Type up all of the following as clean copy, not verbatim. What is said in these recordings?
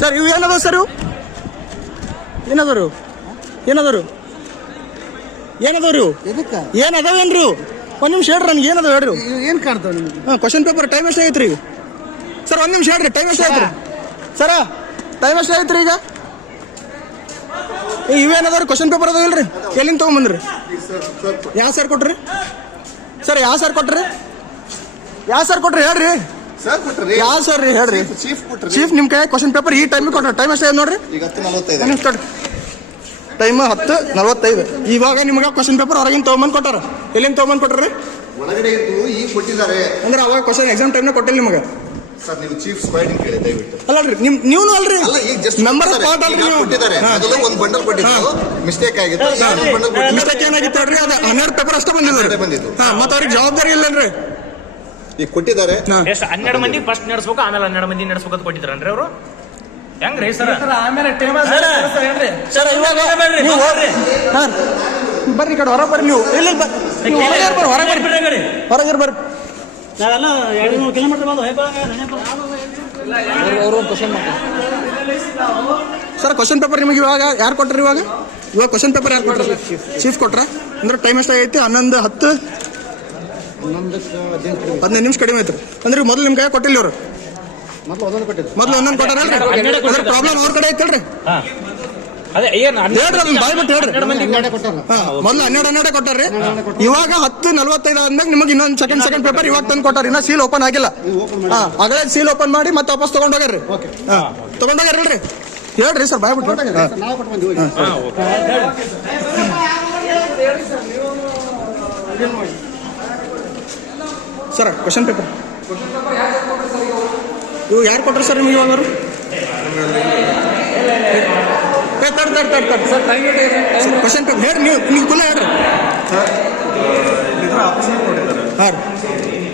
Sir ಇವು ಏನದ sir ಇವು ಏನದವರು ಏನದವರು ಏನದವ್ರಿ ಏನದವೇನ್ರಿ ಒಂದು ನಿಮಿಷ ಹೇಳ್ರಿ ನನಗೆ ಏನದ ಹೇಳ್ರಿ ಏನು ಕಾಣ್ತಾವ ನಿಮಗೆ? ಹಾಂ ಕ್ವಶನ್ ಪೇಪರ್ ಟೈಮ್ ಎಷ್ಟು ಆಗೈತ್ರಿ ಈಗ ಸರ್ ಒಂದು ನಿಮಿಷ ಹೇಳ್ರಿ ಟೈಮ್ ಎಷ್ಟು ಆಯ್ತು ಸರ ಟೈಮ್ ಎಷ್ಟು ಆಯ್ತು ಈಗ ಇವೇನದವ್ರಿ ಕ್ವಶನ್ ಪೇಪರ್ ಅದಾವ ಇಲ್ರಿ ಎಲ್ಲಿಂದ ತೊಗೊಂಬಂದ್ರಿ ಯಾವ ಸರ್ ಕೊಟ್ರಿ ಸರ್ ಯಾವ ಸರ್ ಕೊಟ್ರಿ ಯಾವ ಸರ್ ಕೊಟ್ರಿ ಹೇಳ್ರಿ ಯಾವ ಸರ್ ರೀ ಹೇಳ್ರಿ ಚೀಫ್ ನಿಮ್ಮ ಕೈ ಕ್ವಶನ್ ಪೇಪರ್ ಈ ಟೈಮಿಗೆ ಕೊಟ್ರಿ ಟೈಮ್ ಎಷ್ಟು ನೋಡ್ರಿ ಟೈಮ್ 10:45 ಇವಾಗ ನಿಮ್ಗೆ ಕ್ವಶನ್ ಪೇಪರ್ ಹೊರಗಿನ ತೊಗೊಂಬಂದು ಕೊಟ್ಟಾರ ಎಲ್ಲಿಂದ ತೊಗೊಂಬಂದು ಕೊಟ್ರಿ ಒಳಗಡೆ ಇದ್ದು ಈಗ ಕೊಟ್ಟಿದ್ದಾರೆ ಅಂದ್ರೆ ಅವಾಗ ಕ್ವಶನ್ ಎಕ್ಸಾಮ್ ಟೈಮ್ನ ಕೊಟ್ಟಿಲ್ಲ ನಿಮಗೆ ಸರ್ ನೀವು ಚೀಫ್ ಸ್ಕ್ವಾಡಿಂಗ್ ಕೇಳಿ ದಯವಿಟ್ಟು ಅಲ್ಲರಿ ನೀವು ಅಲ್ರಿ ಅಲ್ಲ ಈಗ ಜಸ್ಟ್ ಮೆಂಬರ್ ಸ್ಪಾಟ್ ಅಲ್ರಿ ನೀವು ಕೊಟ್ಟಿದ್ದಾರೆ ಅದೆಲ್ಲ ಒಂದು ಬಂಡಲ್ ಕೊಟ್ಟಿದ್ದು ಮಿಸ್ಟೇಕ್ ಆಗಿತ್ತು ಮಿಸ್ಟೇಕ್ ಏನಾಗಿತ್ತು ಹೇಳ್ರಿ ಅದು 12 ಪೇಪರ್ ಅಷ್ಟೇ ಬಂದಿದ್ದು ಮತ್ತೆ ಅವ್ರಿಗೆ ಜವಾಬ್ದಾರಿ ಇಲ್ಲನ್ರಿ ಈಗ ಕೊಟ್ಟಿದ್ದಾರೆ ಎಷ್ಟು 12 ಮಂದಿ ಫಸ್ಟ್ ನಡೆಸ್ಬೇಕು ಆಮೇಲೆ 12 ಮಂದಿ ನಡೆಸ್ಬೇಕು ಅಂತ ಕೊಟ್ಟಿದ್ರನ್ರಿ ಅವರು ಹೆಂಗ್ರಿ ಸರ್ ಆಮೇಲೆ ಟೇಬಲ್ ಸರ್ ಇವಾಗ ನೀವು ಬರ್ರಿ ಕಡೆ ಹೊರ ಬರ್ರಿ ನೀವು ಇಲ್ಲ ಹೊರಗೆ ಬರ್ರಿ ನಾವೆಲ್ಲ 200 ಕಿಲೋಮೀಟರ್ ಬಂದು ಸರ್ ಕ್ವಶನ್ ಪೇಪರ್ ನಿಮಗೆ ಇವಾಗ ಯಾರು ಕೊಟ್ರಿ ಇವಾಗ ಕ್ವಶನ್ ಪೇಪರ್ ಯಾರು ಕೊಟ್ರಿ ಚೀಫ್ ಕೊಟ್ರ ಅಂದ್ರೆ ಟೈಮ್ ಎಷ್ಟಾಗೈತಿ 11:10 15 ನಿಮಿಷ ಕಡಿಮೆ ಆಯ್ತು ಅಂದ್ರೆ ಮೊದಲು ನಿಮ್ಮ ಕೈ ಕೊಟ್ಟಿಲ್ಲ ಇವರು ಮೊದಲು ಒಂದೊಂದು ಕೊಟ್ಟಾರಲ್ರಿ ಅದ್ರ ಪ್ರಾಬ್ಲಮ್ ಅವ್ರ ಕಡೆ ಐತಲ್ರಿ ಅದೇ ಏನು ಹೇಳ್ರಿ ಬಾಯ್ ಬಿಟ್ಟು ಹೇಳ್ರಿ ಮೊದಲು 12 ಕೊಟ್ಟಾರ್ರಿ ಇವಾಗ 10:45 ಆದ್ಮೇಲೆ ನಿಮಗೆ ಇನ್ನೊಂದು ಸೆಕೆಂಡ್ ಪೇಪರ್ ಇವಾಗ ತಂದು ಕೊಟ್ಟಾರ ಇನ್ನ ಸೀಲ್ ಓಪನ್ ಆಗಿಲ್ಲ ಆಗಲೇ ಸೀಲ್ ಓಪನ್ ಮಾಡಿ ಮತ್ತೆ ವಾಪಸ್ ತಗೊಂಡೋಗ್ರಿ ತಗೊಂಡೋಗ್ರಿ ಹೇಳ್ರಿ ಸರ್ ಬಾಯ್ ಬಿಟ್ಟು ಸರ್ ಕ್ವಶನ್ ಪೇಪರ್ ಇವು ಯಾರು ಕೊಟ್ರಿ ಸರ್ ನಿಮಗೆ ಇವಾಗ ಕ್ವಶನ್ ಪೇಪರ್ ಹೇಳ್ರಿ ನೀವು ಕುಲ್ಲ ಹೇಳ್ರಿ ಹಾಂ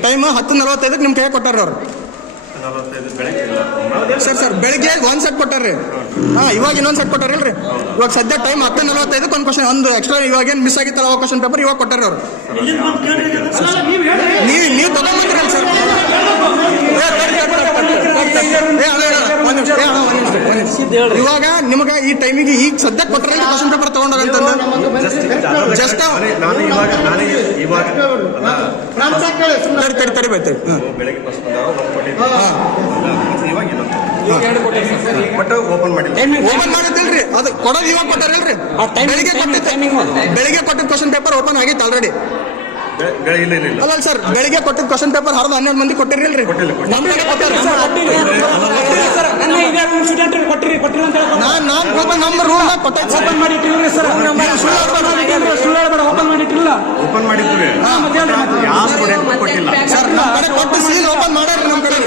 ಟೈಮ್ 10:45 ನಿಮ್ಮ ಕೈ ಕೊಟ್ಟಾರ ಅವ್ರು ಸರ್ ಬೆಳಿಗ್ಗೆ ಒಂದು ಸೆಟ್ ಕೊಟ್ಟಾರ್ರಿ ಇವಾಗ ಇನ್ನೊಂದು ಸೆಟ್ ಕೊಟ್ಟಾರಿಲ್ರಿ ಇವಾಗ ಸದ್ಯ ಟೈಮ್ 10:45 ಒಂದು ಕ್ವಶನ್ ಒಂದು ಎಕ್ಸ್ಟ್ರಾ ಇವಾಗ ಏನು ಮಿಸ್ ಆಗಿತ್ತಲ್ಲ ಅವಾಗ ಕ್ವಶನ್ ಪೇಪರ್ ಇವಾಗ ಕೊಟ್ಟಾರ ಅವ್ರು ನೀವು ತಗೊಂಡ್ಬಂದಿರಲ್ಲ ಸರ್ ಇವಾಗ ನಿಮಗೆ ಈ ಟೈಮಿಗೆ ಈಗ ಸದ್ಯಕ್ಕೆ ಕೊಟ್ಟರೆ ಕ್ವಶನ್ ಪೇಪರ್ ತಗೊಂಡೋಗಂತಂದು ಜಸ್ಟ್ ಓಪನ್ ಮಾಡಿದ್ದಿಲ್ರಿ ಅದು ಕೊಡೋದು ಇವಾಗ ಕೊಟ್ಟಾರಲ್ರಿ ಬೆಳಿಗ್ಗೆ ಕೊಟ್ಟಿದ್ದ ಕ್ವಶನ್ ಪೇಪರ್ ಓಪನ್ ಆಗಿತ್ತು ಆಲ್ರೆಡಿ ಅಲ್ಲ ಸರ್ ಬೆಳಿಗ್ಗೆ ಕೊಟ್ಟಿದ್ದ ಕ್ವಶನ್ ಪೇಪರ್ 12 ಮಂದಿ ಕೊಟ್ಟಿರಲ್ರಿ ನಮ್ಮ ಕಡೆ ನಮ್ಮ ರೂಮ್ ಓಪನ್ ಮಾಡಿಟ್ಟಿಲ್ಲ ಸರ್ ಓಪನ್ ಮಾಡಿದ್ವಿ ಸರ್ ನಮ್ಮ ಕಡೆ ಕೊಟ್ಟು ಸೀಲ್ ಓಪನ್ ಮಾಡ್ಯಾರ ನಮ್ಮ ಕಡೆ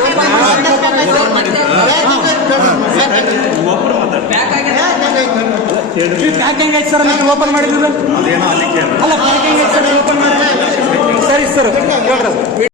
ಪ್ಯಾಕಿಂಗ್ ಐತೆ ಸರ್ ನೀವು ಓಪನ್ ಮಾಡಿದ್ರು ಅಲ್ಲ ಪ್ಯಾಕಿಂಗ್ ಐತೆ ಸರ್ ಓಪನ್ ಮಾಡಿ ಸರಿ ಸರ್ ಹೇಳ್ರಿ